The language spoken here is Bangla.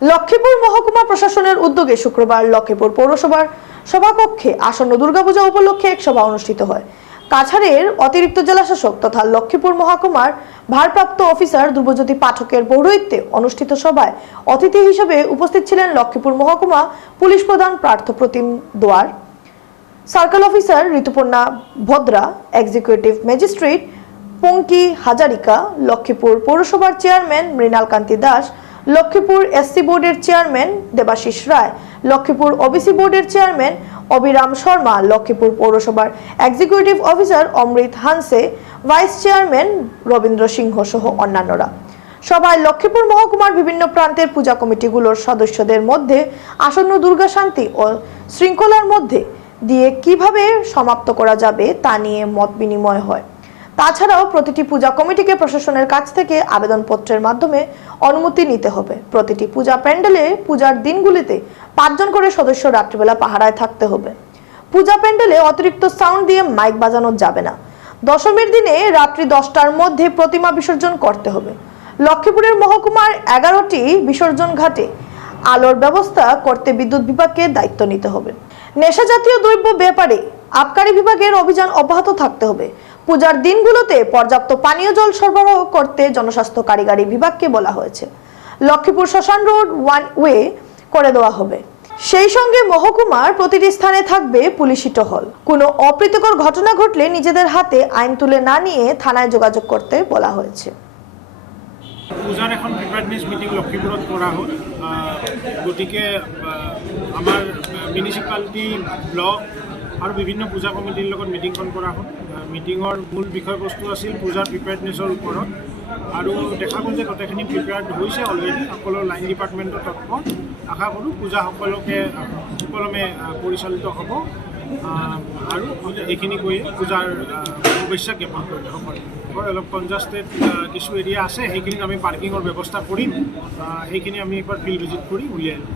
লক্ষ্মীপুর মহকুমা প্রশাসনের উদ্যোগে শুক্রবার লক্ষ্মীপুর পৌরসভার সভাকক্ষে আসন্ন দুর্গাপূজা উপলক্ষে এক সভা অনুষ্ঠিত হয়। কাছাড়ের অতিরিক্ত জেলাশাসক তথা লক্ষ্মীপুর মহকুমার ভারপ্রাপ্ত অফিসার ধ্রুবজ্যোতি পাঠকের পৌরোহিত্যে অনুষ্ঠিত সভায় অতিথি হিসেবে উপস্থিত ছিলেন লক্ষ্মীপুর মহকুমা পুলিশ প্রধান Partha Pratim Doyar, circle officer Rituparna Bhadra, executive magistrate Pankie Hazarika, Lakhimpur পৌরসভার চেয়ারম্যান মৃণাল কান্তি দাস লক্ষ্মীপুর এসসি বোর্ডের চেয়ারম্যান দেবাশিস রায়, লক্ষ্মীপুর ওবিসি বোর্ডের চেয়ারম্যান অবিরাম শর্মা, লক্ষ্মীপুর পৌরসভার executive officer Amrit Hanse vice chairman Rabindra Singh সহ অন্যান্যরা। সভায় লক্ষ্মীপুর মহকুমার বিভিন্ন প্রান্তের পূজা কমিটিগুলোর সদস্যদের মধ্যে আসন্ন দুর্গা শান্তি ও শৃঙ্খলার মধ্যে দিয়ে কীভাবে সমাপ্ত করা যাবে তা নিয়ে মত বিনিময় হয়। তাছাড়াও প্রতিটি পূজা কমিটিকে প্রশাসনের কাছ থেকে আবেদনপত্রের মাধ্যমে অনুমতি নিতে হবে। প্রতিটি পূজা প্যান্ডেলে পূজার দিনগুলিতে পাঁচজন করে সদস্য রাত্রিবেলা পাহারায় থাকতে হবে। পূজা প্যান্ডেলে অতিরিক্ত সাউন্ড দিয়ে মাইক বাজানো যাবে না। দশমীর দিনে রাত্রি দশটার মধ্যে প্রতিমা বিসর্জন করতে হবে। লক্ষ্মীপুরের মহকুমার এগারোটি বিসর্জন ঘাটে আলোর ব্যবস্থা করতে বিদ্যুৎ বিভাগকে দায়িত্ব নিতে হবে। নেশা জাতীয় দ্রব্য ব্যাপারে আবকারী বিভাগের অভিযান অব্যাহত থাকতে হবে। পূজার দিনগুলোতে পর্যাপ্ত পানীয় জল সরবরাহ করতে জনস্বাস্থ্য কারিগরি বিভাগকে বলা হয়েছে। লক্ষ্মীপুর শ্মশান রোড ওয়ান ওয়ে করে দেওয়া হবে। সেই সঙ্গে মহকুমার প্রতিটি স্থানে থাকবে পুলিশি টহল। কোনো অপ্রীতিকর ঘটনা ঘটলে নিজেদের হাতে আইন তুলে না নিয়ে থানায় যোগাযোগ করতে বলা হয়েছে। পূজাৰ এখন প্ৰিপেয়াৰনেছ মিটিং লক্ষীপুৰত কৰা হ'ল। গতিকে আমাৰ মিউনিচিপালিটি ব্লক আৰু বিভিন্ন পূজা কমিটিৰ লগত মিটিংখন কৰা হ'ল। মিটিঙৰ মূল বিষয়বস্তু আছিল পূজাৰ প্ৰিপেয়াৰনেছৰ ওপৰত। আৰু দেখা গ'ল যে গোটেইখিনি প্ৰিপেয়াৰ্ড হৈছে অলৰেডি সকলো লাইন ডিপাৰ্টমেণ্টৰ তৎপৰ। আশা কৰোঁ পূজা সকলোকে সুকলমে পৰিচালিত হ'ব। আৰু এইখিনি কৈয়ে পূজাৰ শুভেচ্ছা জ্ঞাপন কৰিলে সকলোকে। হয়, অলপ কনজাষ্টেড কিছু এৰিয়া আছে সেইখিনিত আমি পাৰ্কিঙৰ ব্যৱস্থা কৰিম। সেইখিনি আমি একবাৰ ফিল্ড ভিজিট কৰি উলিয়াই ল'ম